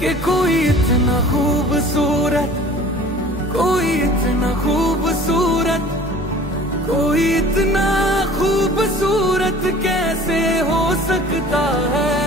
कि कोई इतना खूबसूरत, कोई इतना खूबसूरत, कोई इतना खूबसूरत कैसे हो सकता है।